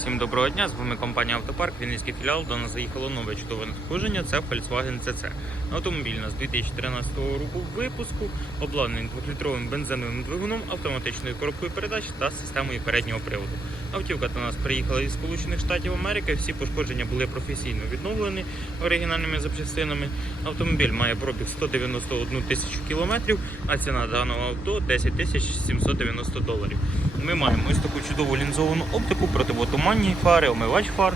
Всім доброго дня, з вами компанія Автопарк, Вінницький філіал. До нас заїхало нове чудове надходження. Це Volkswagen CC. Автомобіль у нас 2013 року випуску, обладнаний 2-літровим бензиновим двигуном, автоматичною коробкою передач та системою переднього приводу. Автівка до нас приїхала із Сполучених Штатів Америки. Всі пошкодження були професійно відновлені оригінальними запчастинами. Автомобіль має пробіг 191 тисячу кілометрів, а ціна даного авто 10 тисяч 790 доларів. Ми маємо ось таку чудову лінзовану оптику, противотуманні фари, омивач фар.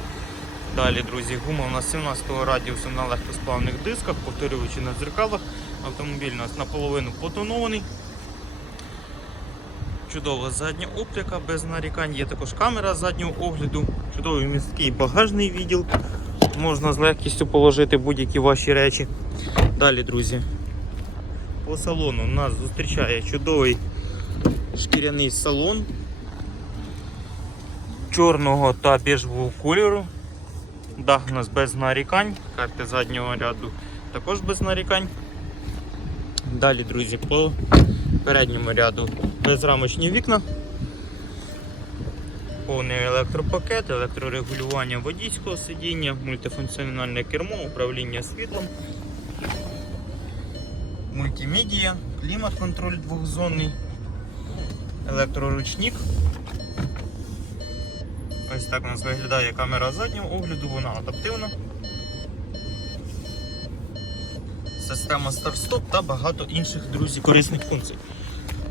Далі, друзі, гума у нас 17-го радіусу на легкосплавних дисках, повторюючи на дзеркалах. Автомобіль у нас наполовину потонований. Чудова задня оптика без нарікань. Є також камера заднього огляду, чудовий місткий багажний відділ. Можна з легкістю положити будь-які ваші речі. Далі, друзі, по салону нас зустрічає чудовий шкіряний салон чорного та біжевого кольору. Дах у нас без нарікань, карти заднього ряду також без нарікань. Далі, друзі, по передньому ряду безрамочні вікна, повний електропакет, електрорегулювання водійського сидіння, мультифункціональне кермо, управління світлом, мультимедія, клімат-контроль двохзонний, електроручник. Ось так у нас виглядає камера заднього огляду, вона адаптивна. Система старт-стоп та багато інших, друзі, корисних функцій.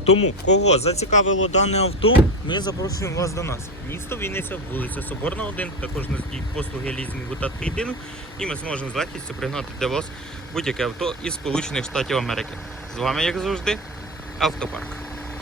Тому, кого зацікавило дане авто, ми запрошуємо вас до нас. Місто Вінниця, вулиця Соборна, 1, також на стій послуги лізінгу та трейдингу, і ми зможемо з легкістю пригнати для вас будь-яке авто із Сполучених Штатів Америки. З вами, як завжди, Автопарк.